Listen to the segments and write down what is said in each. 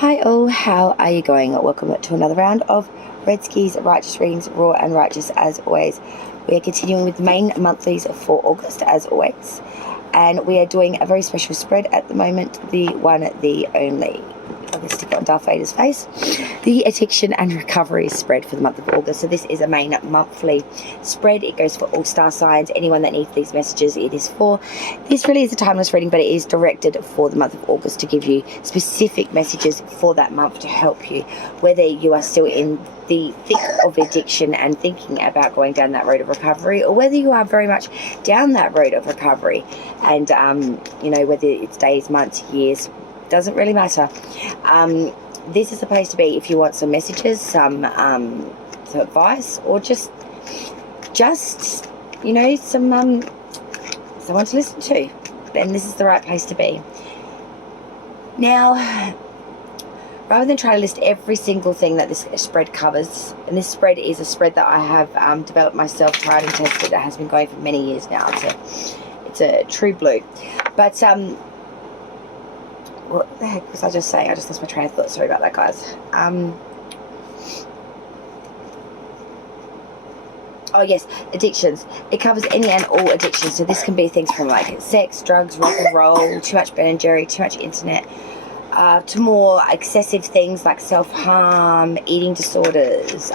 Hi all, how are you going? Welcome to another round of Red Skis Righteous Readings, Raw and Righteous as always. We are continuing with the main monthlies for August as always. And we are doing a very special spread at the moment, the one, the only. I'm going to stick it on Darth Vader's face. The Addiction and Recovery spread for the month of August. So this is a main monthly spread. It goes for all star signs, anyone that needs these messages it is for. This really is a timeless reading, but it is directed for the month of August to give you specific messages for that month to help you, whether you are still in the thick of addiction and thinking about going down that road of recovery, or whether you are very much down that road of recovery and you know, whether it's days, months, years, doesn't really matter. This is the place to be if you want some messages, some advice, or just you know, someone to listen to. Then this is the right place to be. Now, rather than try to list every single thing that this spread covers, and this spread is a spread that I have developed myself, tried and tested, that has been going for many years now. It's a true blue. But what the heck was I just saying? I just lost my train of thought. Sorry about that, guys. Oh yes, addictions. It covers any and all addictions. So this can be things from like sex, drugs, rock and roll, too much Ben and Jerry, too much internet, to more excessive things like self-harm, eating disorders,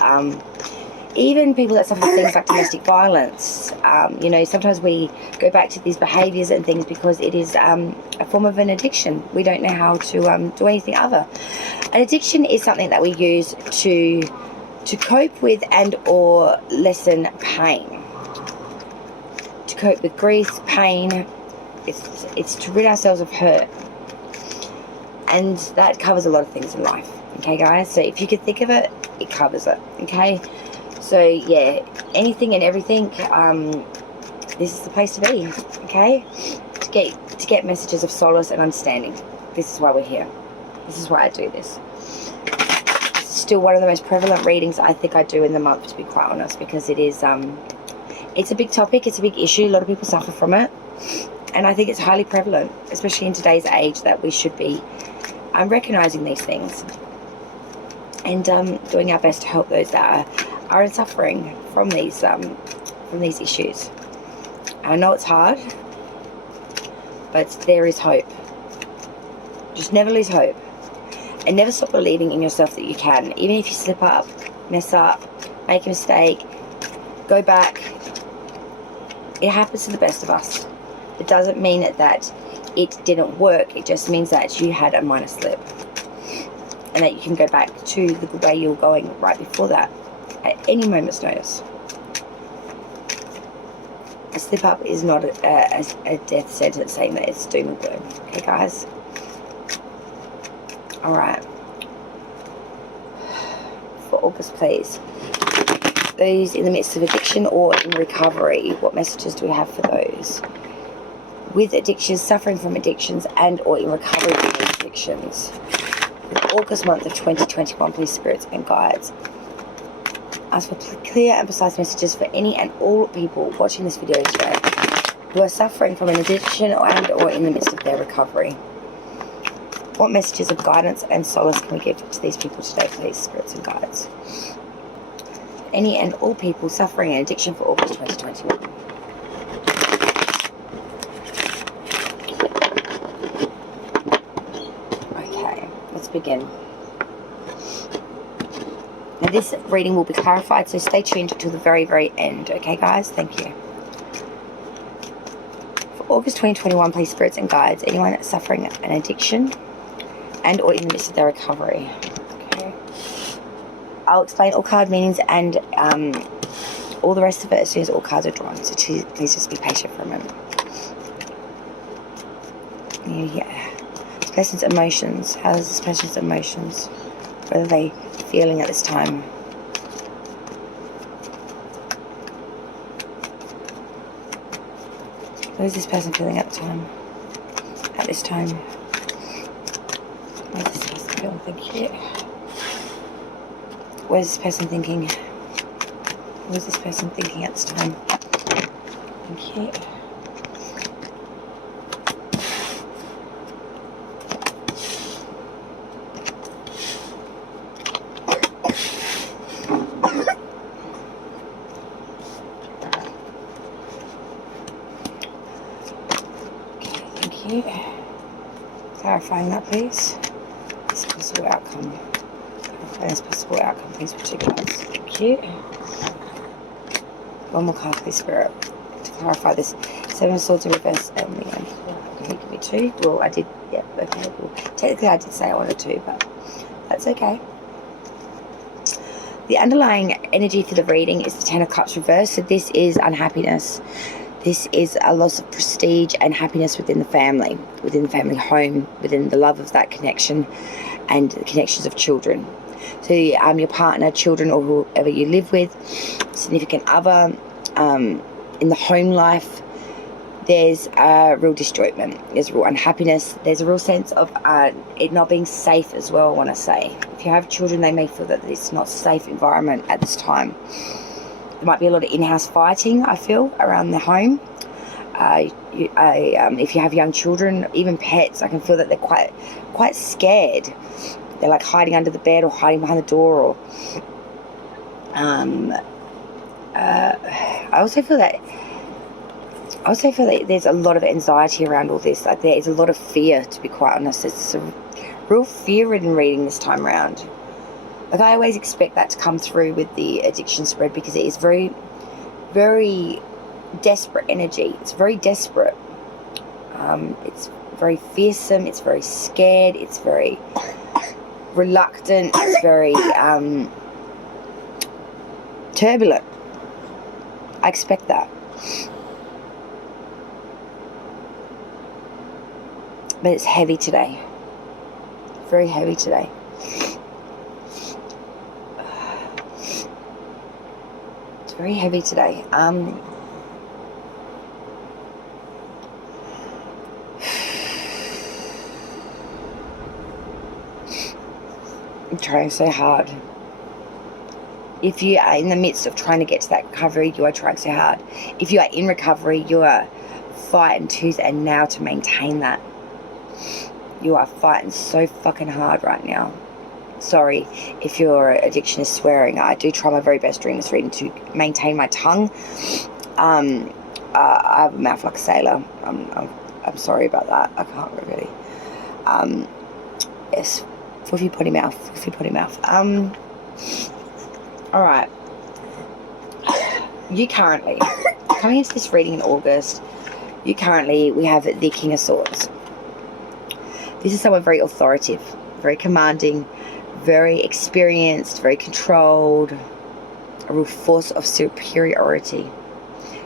even people that suffer from things like domestic violence. You know, sometimes we go back to these behaviours and things because it is a form of an addiction. We don't know how to do anything other. An addiction is something that we use to cope with and or lessen pain. To cope with grief, pain, it's to rid ourselves of hurt. And that covers a lot of things in life. Okay, guys? So if you could think of it, it covers it. Okay? So yeah, anything and everything, this is the place to be, okay? To get messages of solace and understanding. This is why we're here. This is why I do this. It's still one of the most prevalent readings I think I do in the month, to be quite honest, because it is, it's a big topic, it's a big issue, a lot of people suffer from it, and I think it's highly prevalent, especially in today's age, that we should be recognising these things and doing our best to help those that are suffering from these issues. I know it's hard, but there is hope. Just never lose hope, and never stop believing in yourself that you can. Even if you slip up, mess up, make a mistake, go back. It happens to the best of us. It doesn't mean that it didn't work. It just means that you had a minor slip, and that you can go back to the good way you were going right before that at any moment's notice. A slip up is not a death sentence saying that it's doom and gloom. Okay, guys? Alright. For August, please. Those in the midst of addiction or in recovery, what messages do we have for those? With addictions, suffering from addictions, and or in recovery from these addictions. The August month of 2021, please, spirits and guides. Ask for clear and precise messages for any and all people watching this video today who are suffering from an addiction and or in the midst of their recovery. What messages of guidance and solace can we give to these people today, please, spirits and guides? Any and all people suffering an addiction for August 2021. Okay, let's begin. Now this reading will be clarified, so stay tuned until the very, very end. Okay, guys? Thank you. For August 2021, please, spirits and guides, anyone suffering an addiction and or in the midst of their recovery. Okay. I'll explain all card meanings and all the rest of it as soon as all cards are drawn. So please just be patient for a moment. Yeah. This person's emotions. How is this person's emotions? What are they feeling at this time? What is this person feeling at the time? At this time? What is this person feeling? Thank you. What is this person thinking? What is this person thinking at this time? Thank you. Clarifying that, please. This possible outcome. Clarifying this possible outcome, please, for 2 cards. Thank you. One more card, please, Spirit. To clarify this. 7 of Swords in reverse. Okay, give me 2. Well, I did. Yeah, okay. Well, technically, I did say I wanted 2, but that's okay. The underlying energy for the reading is the 10 of Cups reversed. So this is unhappiness. This is a loss of prestige and happiness within the family home, within the love of that connection and the connections of children. So your partner, children, or whoever you live with, significant other, in the home life, there's a real disjointment. There's real unhappiness. There's a real sense of it not being safe as well, I want to say. If you have children, they may feel that it's not a safe environment at this time. There might be a lot of in-house fighting, I feel, around the home. If you have young children, even pets, I can feel that they're quite scared. They're like hiding under the bed or hiding behind the door. Or I also feel that there's a lot of anxiety around all this. Like there is a lot of fear, to be quite honest. It's a real fear-ridden reading this time around. Like I always expect that to come through with the addiction spread, because it is very, very desperate energy. It's very desperate. It's very fearsome. It's very scared. It's very reluctant. It's very turbulent. I expect that. But it's heavy today. Very heavy today. It's very heavy today. I'm trying so hard. If you are in the midst of trying to get to that recovery, you are trying so hard. If you are in recovery, you are fighting tooth and nail to maintain that. You are fighting so fucking hard right now. Sorry if your addiction is swearing. I do try my very best during this reading to maintain my tongue. I have a mouth like a sailor. I'm sorry about that. I can't really. Yes, fluffy potty mouth. Fluffy potty mouth. All right. You currently, coming into this reading in August, we have the King of Swords. This is someone very authoritative, very commanding, very experienced, very controlled, a real force of superiority,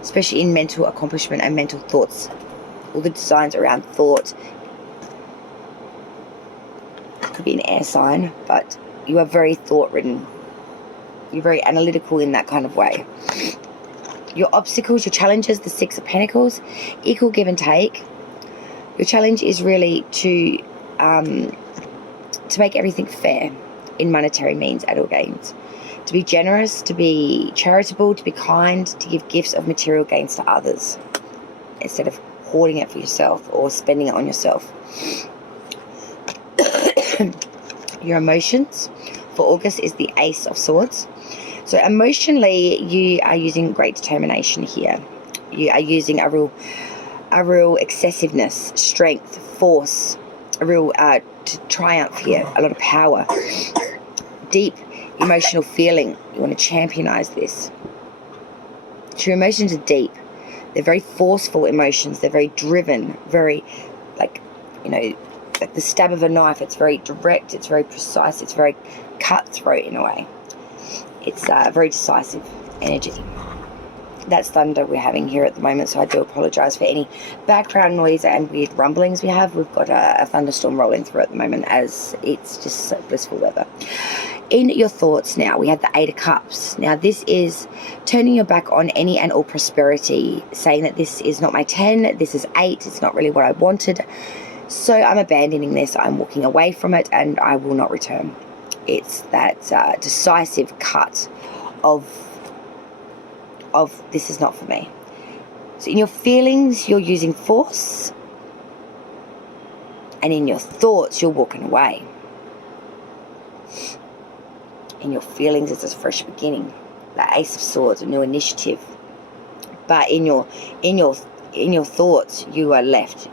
especially in mental accomplishment and mental thoughts. All the designs around thought. Could be an air sign, but you are very thought-ridden. You're very analytical in that kind of way. Your obstacles, your challenges, the Six of Pentacles, equal give and take. Your challenge is really to make everything fair in monetary means at all gains. To be generous, to be charitable, to be kind, to give gifts of material gains to others instead of hoarding it for yourself or spending it on yourself. Your emotions for August is the Ace of Swords. So emotionally, you are using great determination here. You are using a real excessiveness, strength, force, a real triumph here, a lot of power, deep emotional feeling. You want to championize this. So your emotions are deep. They're very forceful emotions. They're very driven, very like the stab of a knife. It's very direct. It's very precise. It's very cutthroat in a way. It's very decisive energy. That's thunder we're having here at the moment, so I do apologise for any background noise and weird rumblings we have. We've got a thunderstorm rolling through at the moment as it's just so blissful weather. In your thoughts now, we have the Eight of Cups. Now this is turning your back on any and all prosperity, saying that this is not my 10, this is 8, it's not really what I wanted. So I'm abandoning this, I'm walking away from it, and I will not return. It's that decisive cut of this is not for me. So in your feelings, you're using force, and in your thoughts, you're walking away. In your feelings, it's a fresh beginning, the Ace of Swords, a new initiative. But in your thoughts, you are left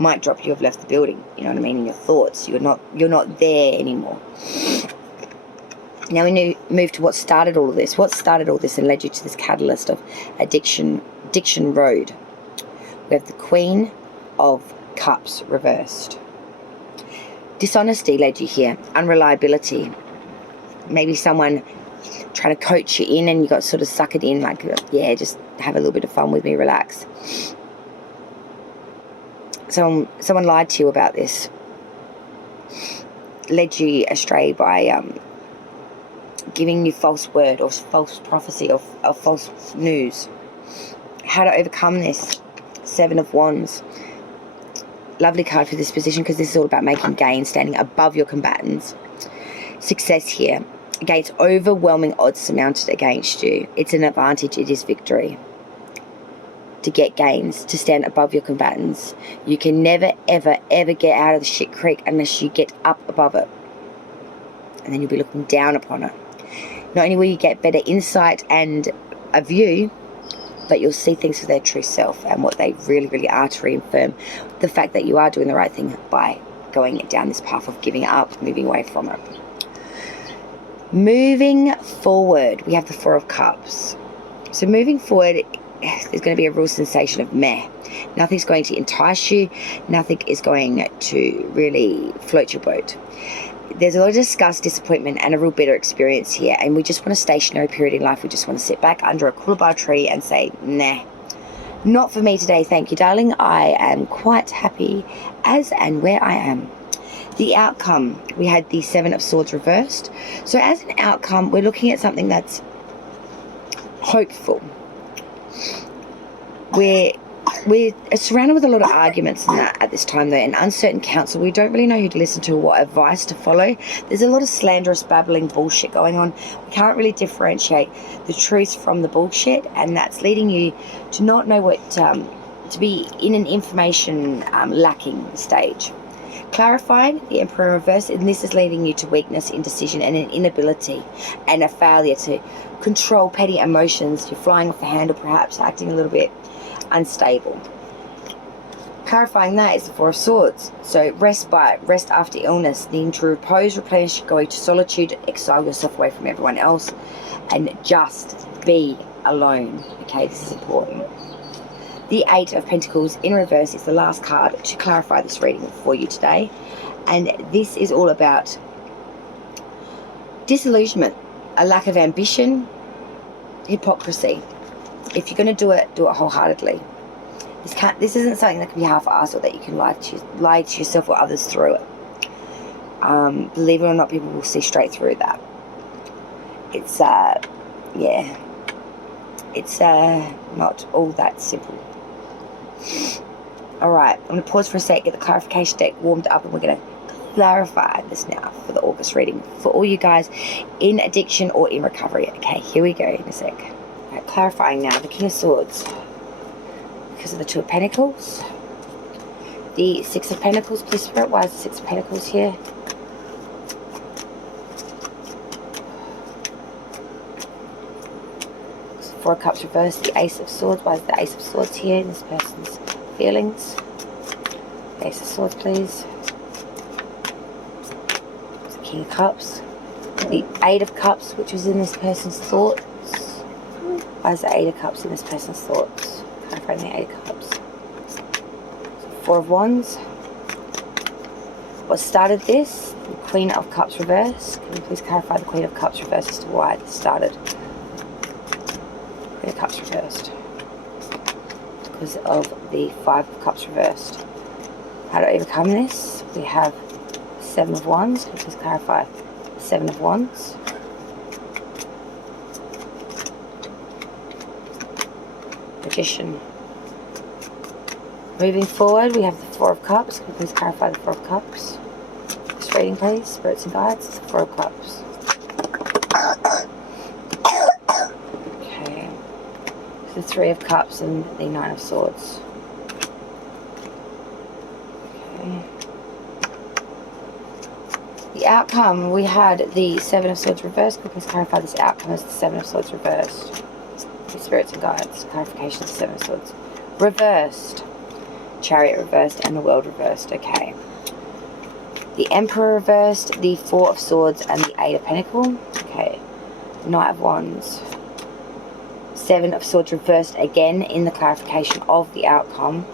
might drop, you have left the building. You know what I mean? In your thoughts, you're not there anymore. Now we move to what started all of this. What started all this and led you to this catalyst of addiction road? We have the Queen of Cups reversed. Dishonesty led you here. Unreliability. Maybe someone trying to coach you in and you got sort of suckered in, like, yeah, just have a little bit of fun with me, relax. Someone lied to you about this. Led you astray by giving you false word or false prophecy or false news. How to overcome this. 7 of Wands. Lovely card for this position because this is all about making gains, standing above your combatants. Success here. Against overwhelming odds surmounted against you. It's an advantage. It is victory. To get gains, to stand above your combatants. You can never, ever, ever get out of the shit creek unless you get up above it. And then you'll be looking down upon it. Not only will you get better insight and a view, but you'll see things for their true self and what they really, really are, to reaffirm the fact that you are doing the right thing by going down this path of giving up, moving away from it. Moving forward, we have the 4 of Cups. So moving forward, there's going to be a real sensation of meh. Nothing's going to entice you. Nothing is going to really float your boat. There's a lot of disgust, disappointment, and a real bitter experience here. And we just want a stationary period in life. We just want to sit back under a coolabah tree and say, nah, not for me today, thank you, darling. I am quite happy as and where I am. The outcome, we had the 7 of Swords reversed. So as an outcome, we're looking at something that's hopeful. We're surrounded with a lot of arguments and that at this time, though, and uncertain counsel. We don't really know who to listen to or what advice to follow. There's a lot of slanderous, babbling bullshit going on. We can't really differentiate the truth from the bullshit, and that's leading you to not know what, to be in an information lacking stage. Clarifying, the Emperor in reverse, and this is leading you to weakness, indecision, and an inability and a failure to control petty emotions. You're flying off the handle, perhaps acting a little bit unstable. Clarifying that is the 4 of Swords. So rest after illness, needing to repose, replenish, go to solitude, exile yourself away from everyone else, and just be alone. Okay, this is important. The 8 of Pentacles in reverse is the last card to clarify this reading for you today. And this is all about disillusionment, a lack of ambition, hypocrisy. If you're going to do it wholeheartedly. This isn't something that can be half-assed or that you can lie to yourself or others through it. Believe it or not, people will see straight through that. It's not all that simple. Alright, I'm going to pause for a sec, get the clarification deck warmed up, and we're going to clarify this now for the August reading for all you guys in addiction or in recovery. Okay, here we go in a sec. Right, clarifying now, the King of Swords, because of the 2 of Pentacles. The 6 of Pentacles, please Spirit, why is the 6 of Pentacles here? So 4 of Cups reversed, the Ace of Swords, why is the Ace of Swords here in this person's feelings? The Ace of Swords, please. The King of Cups. The 8 of Cups, which was in this person's thoughts. Why is the 8 of Cups in this person's thoughts? Clarifying the 8 of Cups. So 4 of Wands. What started this? The Queen of Cups reversed. Can you please clarify the Queen of Cups reversed as to why this started? Queen of Cups reversed. Because of the 5 of Cups reversed. How to overcome this? We have 7 of Wands. Can you please clarify the 7 of Wands? Magician. Moving forward, we have the 4 of Cups. Can you please clarify the 4 of Cups? This reading, please. Spirits and guides. It's the 4 of Cups. Okay. The 3 of Cups and the 9 of Swords. Okay. The outcome, we had the 7 of Swords reversed. Can you please clarify this outcome as the 7 of Swords reversed? Spirits and guides, clarification of the 7 of Swords reversed. Chariot reversed, and the World reversed. Okay. The Emperor reversed, the Four of Swords, and the Eight of Pentacles. Okay. Knight of Wands. Seven of Swords reversed again in the clarification of the outcome.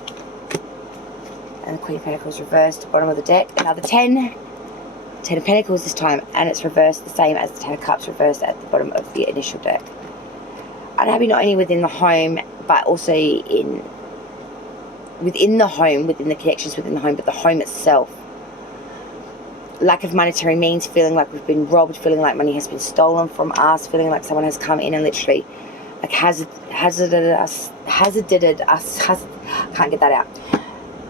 And the Queen of Pentacles reversed, bottom of the deck. Another 10. 10 of Pentacles this time, and it's reversed the same as the 10 of Cups reversed at the bottom of the initial deck. Unhappy not only within the home, but also within the home, within the connections within the home, but the home itself. Lack of monetary means, feeling like we've been robbed, feeling like money has been stolen from us, feeling like someone has come in and literally like hazarded us, can't get that out.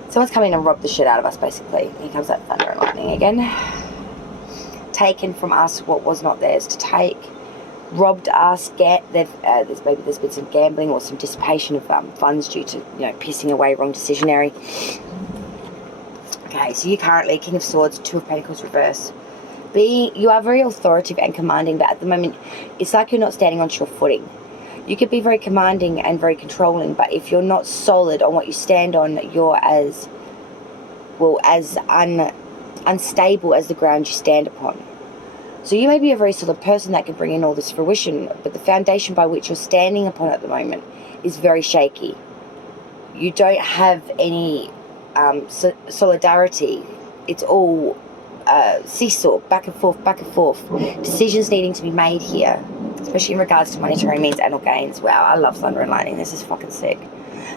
Someone's come in and robbed the shit out of us, basically. Here comes that thunder and lightning again. Taken from us what was not theirs to take. Robbed us. There's been some gambling or some dissipation of funds due to, pissing away, wrong decisionary. Okay, so you're currently King of Swords, Two of Pentacles reverse. You are very authoritative and commanding, but at the moment it's like you're not standing on sure footing. You could be very commanding and very controlling, but if you're not solid on what you stand on, you're as unstable as the ground you stand upon. So you may be a very solid person that can bring in all this fruition, but the foundation by which you're standing upon at the moment is very shaky. You don't have any solidarity. It's all seesaw, back and forth, back and forth. Decisions needing to be made here, especially in regards to monetary means and or gains. Wow, I love thunder and lightning. This is fucking sick.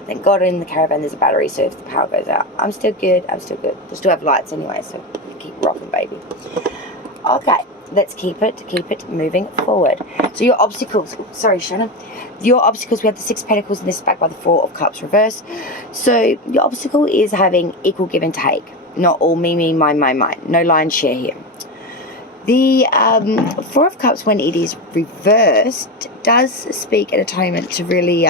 Thank God in the caravan there's a battery, so if the power goes out, I'm still good. We still have lights anyway, so keep rocking, baby. Okay, let's keep it moving forward. So your obstacles, sorry Shannon, your obstacles, we have the Six of Pentacles and this is backed by the Four of Cups reverse. So your obstacle is having equal give and take, not all me, mine. No lion's share here. The Four of Cups, when it is reversed, does speak an atonement to really,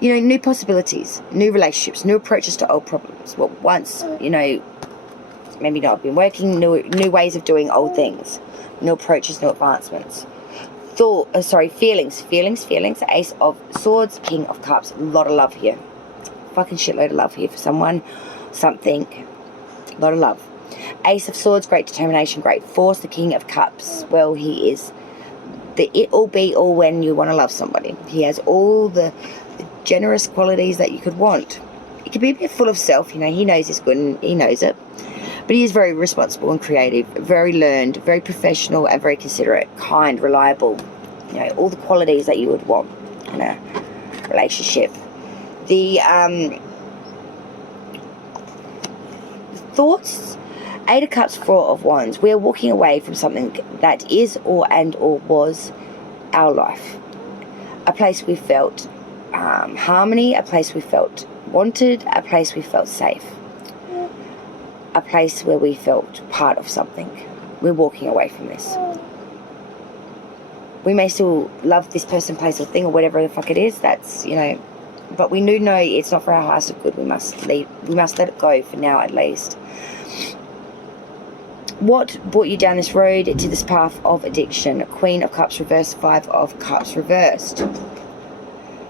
new possibilities, new relationships, new approaches to old problems. What once, maybe not been working, new ways of doing old things, new approaches, new advancements. Feelings. Ace of Swords, King of Cups. A lot of love here. Fucking shitload of love here for someone, something. A lot of love. Ace of Swords, great determination, great force. The King of Cups, well, he is the it-all be-all when you want to love somebody. He has all the generous qualities that you could want. He could be a bit full of self, he knows he's good and he knows it. But he is very responsible and creative, very learned, very professional and very considerate, kind, reliable. All the qualities that you would want in a relationship. The thoughts, Eight of Cups, Four of Wands. We're walking away from something that is or was our life. A place we felt harmony, a place we felt wanted, a place we felt safe. A place where we felt part of something. We're walking away from this. We may still love this person, place, or thing, or whatever the fuck it is. That's, but we do know it's not for our highest of good. We must let it go for now, at least. What brought you down this road to this path of addiction? Queen of Cups reversed, Five of Cups reversed.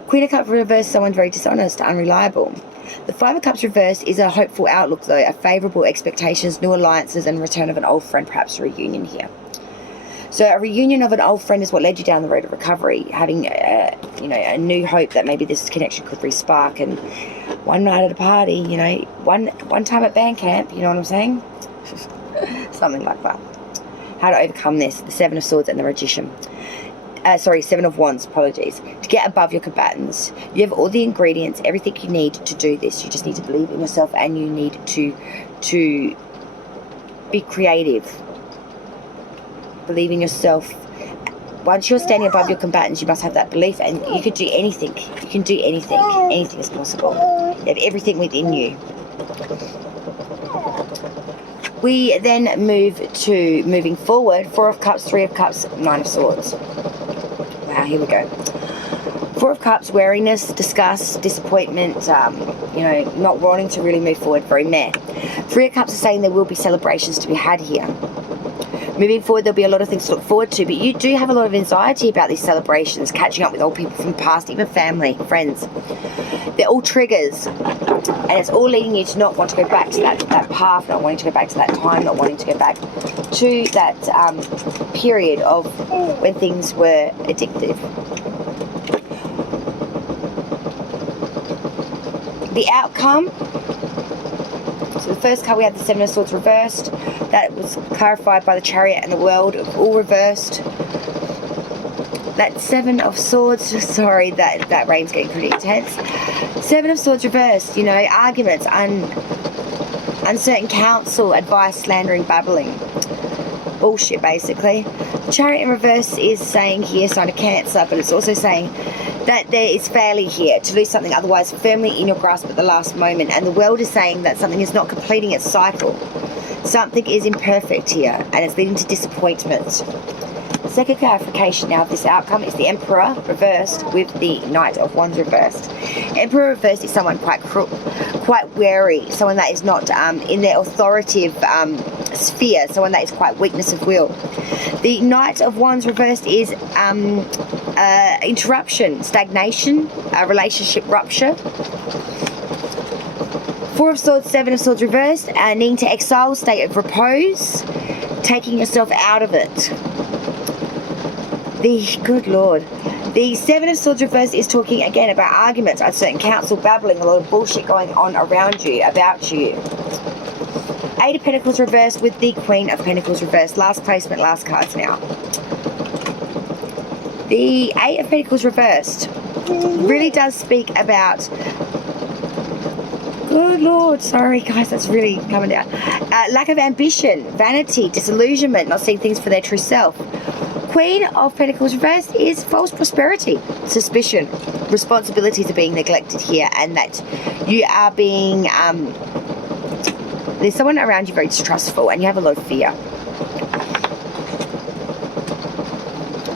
Queen of Cups reversed, someone very dishonest, unreliable. The Five of Cups reversed is a hopeful outlook, though, a favourable expectations, new alliances, and return of an old friend, perhaps a reunion here. So a reunion of an old friend is what led you down the road of recovery, having a new hope that maybe this connection could re-spark. And one night at a party, one time at band camp, you know what I'm saying? Something like that. How to overcome this? The Seven of Swords and the Magician. Seven of Wands, apologies. To get above your combatants. You have all the ingredients, everything you need to do this. You just need to believe in yourself and you need to be creative. Believe in yourself. Once you're standing above your combatants, you must have that belief and you could do anything. You can do anything. Anything is possible. You have everything within you. We then moving forward. Four of Cups, Three of Cups, Nine of Swords. Wow, here we go. Four of Cups, wariness, disgust, disappointment, not wanting to really move forward, very meh. Three of Cups is saying there will be celebrations to be had here. Moving forward, there'll be a lot of things to look forward to, but you do have a lot of anxiety about these celebrations, catching up with old people from the past, even family, friends. They're all triggers, and it's all leading you to not want to go back to that path, not wanting to go back to that time, not wanting to go back to that period of when things were addictive. The outcome. So the first card we had the Seven of Swords reversed. That was clarified by the Chariot and the World, all reversed. That Seven of Swords, sorry, that rain's getting pretty intense. Seven of Swords reversed, you know, arguments, uncertain counsel, advice, slandering, babbling. Bullshit, basically. The Chariot in reverse is saying here, sign of Cancer, but it's also saying that there is failure here, to lose something otherwise firmly in your grasp at the last moment. And the World is saying that something is not completing its cycle. Something is imperfect here, and it's leading to disappointment. Second clarification now of this outcome is the Emperor reversed with the Knight of Wands reversed. Emperor reversed is someone quite wary, someone that is not in their authoritative sphere, someone that is quite weakness of will. The Knight of Wands reversed is interruption, stagnation, relationship rupture. Four of Swords, Seven of Swords reversed, needing to exile, state of repose, taking yourself out of it. Good Lord. The Seven of Swords reversed is talking again about arguments, uncertain counsel, babbling, a lot of bullshit going on around you, about you. Eight of Pentacles reversed with the Queen of Pentacles reversed. Last placement, last cards now. The Eight of Pentacles reversed really does speak about... Good Lord, sorry guys, that's really coming down. Lack of ambition, vanity, disillusionment, not seeing things for their true self. Queen of Pentacles reversed is false prosperity, suspicion, responsibilities are being neglected here, and that you are being, there's someone around you very distrustful, and you have a lot of fear.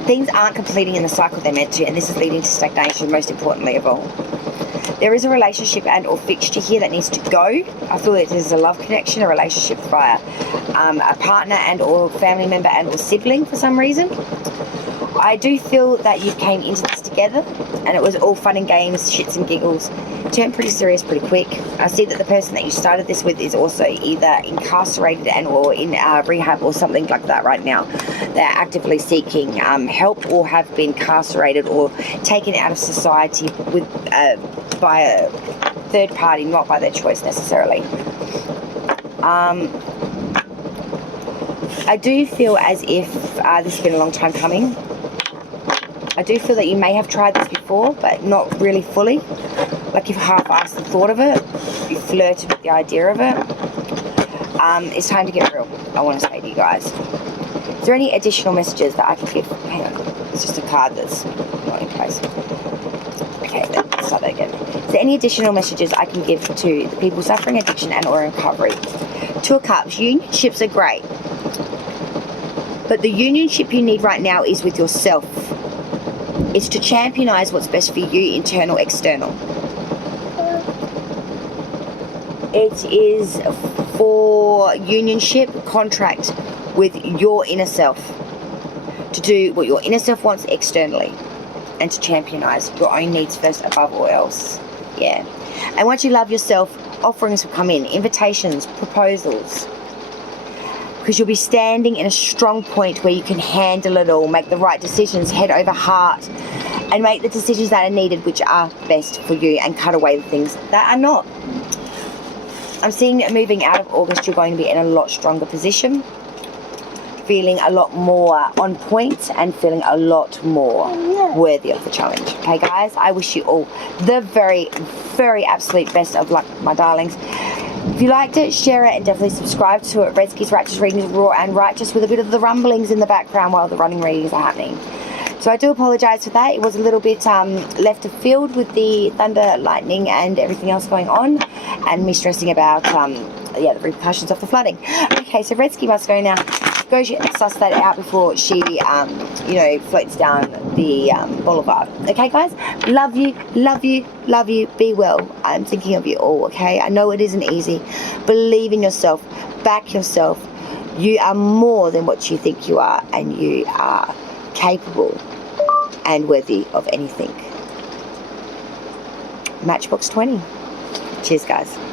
Things aren't completing in the cycle they're meant to, and this is leading to stagnation, most importantly of all. There is a relationship and or fixture here that needs to go. I feel that there's a love connection, a relationship via a partner and or family member and or sibling for some reason. I do feel that you came into this together and it was all fun and games, shits and giggles. Turned pretty serious pretty quick. I see that the person that you started this with is also either incarcerated and or in rehab or something like that right now. They're actively seeking help or have been incarcerated or taken out of society with by a third party, not by their choice necessarily. I do feel as if this has been a long time coming. I do feel that you may have tried this before, but not really fully. Like you've half-assed the thought of it, you flirted with the idea of it. It's time to get real, I want to say to you guys. Is there any additional messages that I can give? Hang on, it's just a card that's not in place. Okay, let's start that again. Is there any additional messages I can give to the people suffering addiction and or recovery? Two of Cups, unionships are great. But the unionship you need right now is with yourself. It's to championize what's best for you, internal, external. It is for unionship, contract with your inner self. To do what your inner self wants externally. And to championize your own needs first above all else. Yeah. And once you love yourself, offerings will come in. Invitations, proposals. Because you'll be standing in a strong point where you can handle it all, make the right decisions, head over heart, and make the decisions that are needed, which are best for you, and cut away the things that are not. I'm seeing that moving out of August, you're going to be in a lot stronger position, feeling a lot more on point, and feeling a lot more worthy of the challenge. Okay, guys, I wish you all the very, very absolute best of luck, my darlings. If you liked it, share it and definitely subscribe to it. Redski's Righteous Readings, raw and righteous, with a bit of the rumblings in the background while the running readings are happening. So I do apologise for that. It was a little bit left of field with the thunder, lightning and everything else going on, and me stressing about the repercussions of the flooding. Okay, so Redsky must go now. Go suss that out before she, floats down the boulevard. Okay, guys? Love you, love you, love you. Be well. I'm thinking of you all, okay? I know it isn't easy. Believe in yourself. Back yourself. You are more than what you think you are, and you are capable and worthy of anything. Matchbox 20. Cheers, guys.